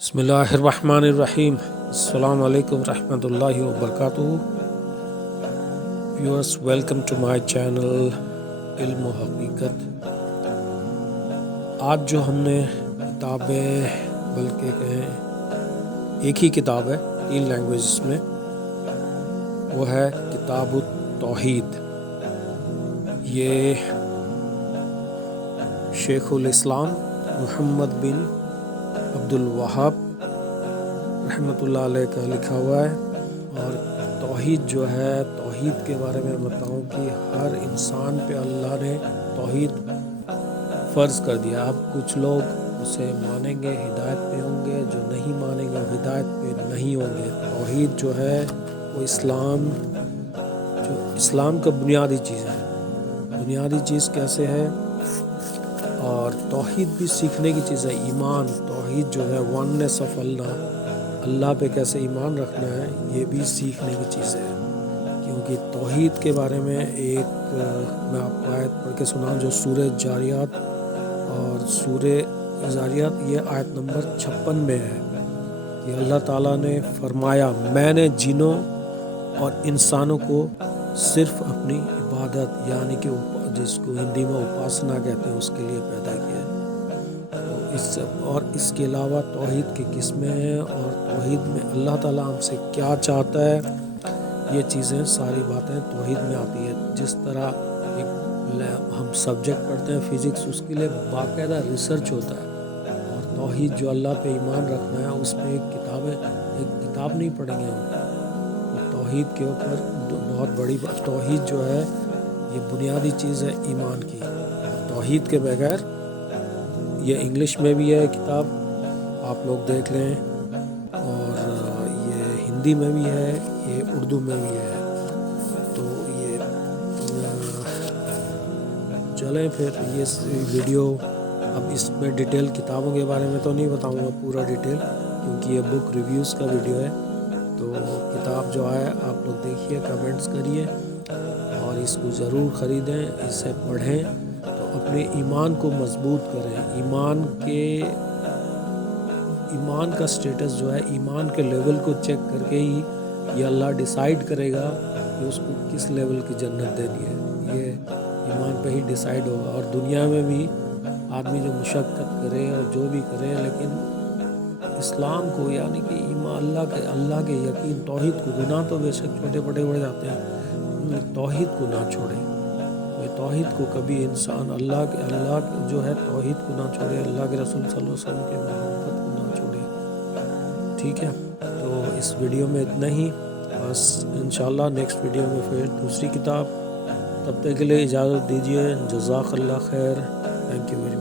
بسم اللہ الرحمن الرحیم۔ السلام علیکم ورحمۃ اللہ وبرکاتہ۔ Viewers, welcome to my channel علم و حقیقت۔ آج جو ہم نے کتابیں، بلکہ کہیں ایک ہی کتاب ہے 3 لینگویجز میں، وہ ہے کتاب التوحید۔ یہ شیخ الاسلام محمد بن عبد الوہاب رحمۃ اللہ علیہ کا لکھا ہوا ہے۔ اور توحید جو ہے، توحید کے بارے میں بتاؤں کہ ہر انسان پہ اللہ نے توحید فرض کر دیا۔ اب کچھ لوگ اسے مانیں گے، ہدایت پہ ہوں گے، جو نہیں مانیں گے ہدایت پہ نہیں ہوں گے۔ توحید جو ہے وہ اسلام کا بنیادی چیز ہے۔ بنیادی چیز کیسے ہے؟ اور توحید بھی سیکھنے کی چیز ہے۔ ایمان، توحید جو ہے وننس آف اللہ پہ کیسے ایمان رکھنا ہے، یہ بھی سیکھنے کی چیز ہے۔ کیونکہ توحید کے بارے میں ایک میں آپ کو آیت پڑھ کے سناؤں جو سورہ جاریات اور سورہ زاریات، یہ آیت نمبر 56 میں ہے کہ اللہ تعالیٰ نے فرمایا، میں نے جنوں اور انسانوں کو صرف اپنی عبادت، یعنی کہ جس کو ہندی میں اپاسنا کہتے ہیں، اس کے لیے پیدا کیا ہے۔ اور اس کے علاوہ توحید کی قسمیں ہیں، اور توحید میں اللہ تعالیٰ ہم سے کیا چاہتا ہے، یہ چیزیں ساری باتیں توحید میں آتی ہے۔ جس طرح ہم سبجیکٹ پڑھتے ہیں فزکس، اس کے لیے باقاعدہ ریسرچ ہوتا ہے۔ اور توحید جو اللہ پہ ایمان رکھنا ہے، اس پہ ایک کتاب نہیں پڑھیں گے ہم۔ توحید کے اوپر بہت بڑی بات، توحید جو ہے یہ بنیادی چیز ہے ایمان کی۔ توحید کے بغیر، یہ انگلش میں بھی ہے کتاب، آپ لوگ دیکھ لیں، اور یہ ہندی میں بھی ہے، یہ اردو میں بھی ہے۔ تو یہ چلیں پھر، یہ ویڈیو اب اس میں ڈیٹیل کتابوں کے بارے میں تو نہیں بتاؤں گا پورا ڈیٹیل، کیونکہ یہ بک ریویوز کا ویڈیو ہے۔ تو کتاب جو ہے آپ لوگ دیکھیے، کمنٹس کریے، اور اس کو ضرور خریدیں، اسے پڑھیں تو اپنے ایمان کو مضبوط کریں۔ ایمان کا سٹیٹس جو ہے، ایمان کے لیول کو چیک کر کے ہی یہ اللہ ڈیسائیڈ کرے گا کہ اس کو کس لیول کی جنت دینی ہے۔ یہ ایمان پہ ہی ڈیسائیڈ ہوگا۔ اور دنیا میں بھی آدمی جو مشقت کرے اور جو بھی کرے، لیکن اسلام کو، یعنی کہ ایمان اللہ کے یقین، توحید کو، گناہ تو بے شک چھوٹے بڑے ہو جاتے ہیں، توحید کو نہ چھوڑے۔ توحید کو کبھی انسان اللہ جو ہے توحید کو نہ چھوڑے، اللہ کے رسول صلی اللہ علیہ وسلم کے محبت کو نہ چھوڑے۔ ٹھیک ہے، تو اس ویڈیو میں اتنا ہی، بس انشاءاللہ نیکسٹ ویڈیو میں پھر دوسری کتاب۔ تب تک کے لیے اجازت دیجیے۔ جزاک اللہ خیر۔ Thank you very much.